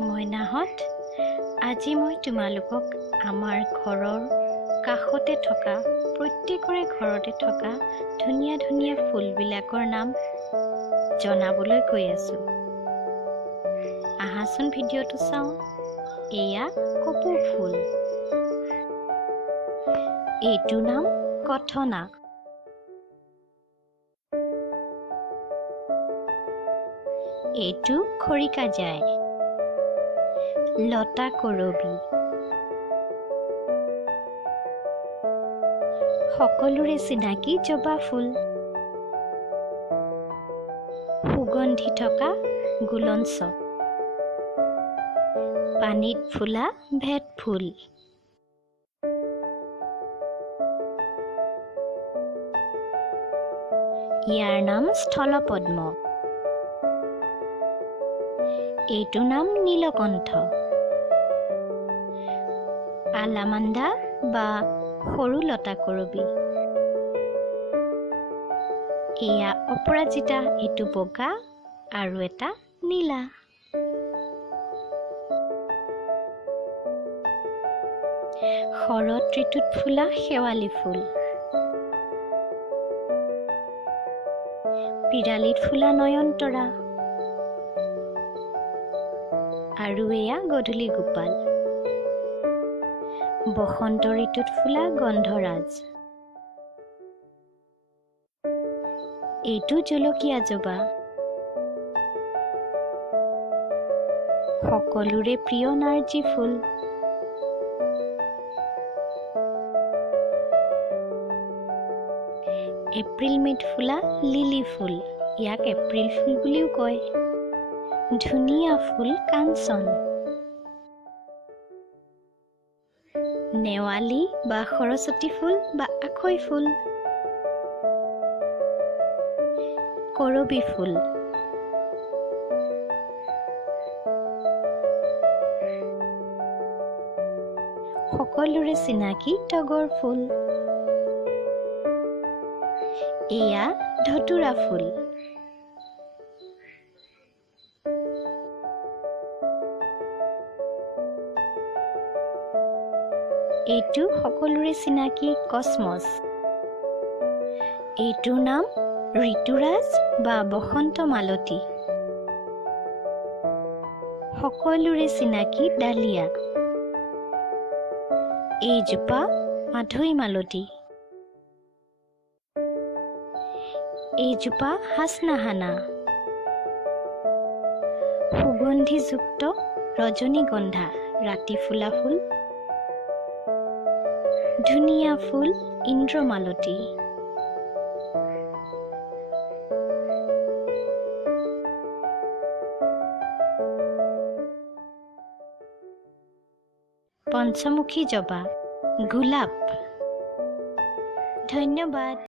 মইনাহঁত, আজি মই তোমালোকক আমাৰ ঘৰৰ কাষতে থকা প্ৰত্যেকৰে ঘৰতে থকা ধুনীয়া ধুনীয়া ফুলবিলাকৰ নাম জনাবলৈ গৈ আছোঁ। আহাচোন ভিডিঅ'টো চাওঁ। এয়া কপৌ ফুল। এইটো নাম কথনা। এইটো খৰিকাজাই। লতা কৰবী। সকলোৰে চিনাকি জবা ফুল। সুগন্ধি থকা গুলঞ্চ। পানীত ফুলা ভেট ফুল। ইয়াৰ নাম স্থলপদ্ম। এইটো নাম নীলকণ্ঠ। আলামান্দা বা সৰু লতা কৰবী। এয়া অপৰাজিতা। এইটো বগা আৰু এটা নীলা। শৰৎ ঋতুত ফুলা শেৱালি ফুল। পিৰালিত ফুলা নয়নতৰা। আৰু এয়া গধূলি গোপাল। বসন্ত ঋতুত ফুলা গন্ধৰাজ। এইটো জলকীয়া জবা। সকলোৰে প্ৰিয় নাৰ্জী ফুল। এপ্ৰিল মে'ত ফুলা লিলি ফুল। ইয়াক এপ্ৰিল ফুল বুলিও কয়। ধুনীয়া ফুল কাঞ্চন। নেৱালী বা সৰস্বতী ফুল বা আখৈ ফুল। কৰবী ফুল। সকলোৰে চিনাকি তগৰ ফুল। এয়া ধতুৰা ফুল। এইটো সকলোৰে চিনাকি কসমছ। এইটোৰ নাম ঋতুৰাজ বা বসন্ত মালতী। সকলোৰে চিনাকি ডালিয়া। এইজোপা মাধৈ মালতী। এইজোপা হাচনাহানা। সুগন্ধিযুক্ত ৰজনীগন্ধা ৰাতি ফুলা ফুল। ধুনীয়া ফুল ইন্দ্ৰমালতী। পঞ্চমুখী জবা। গোলাপ। ধন্যবাদ।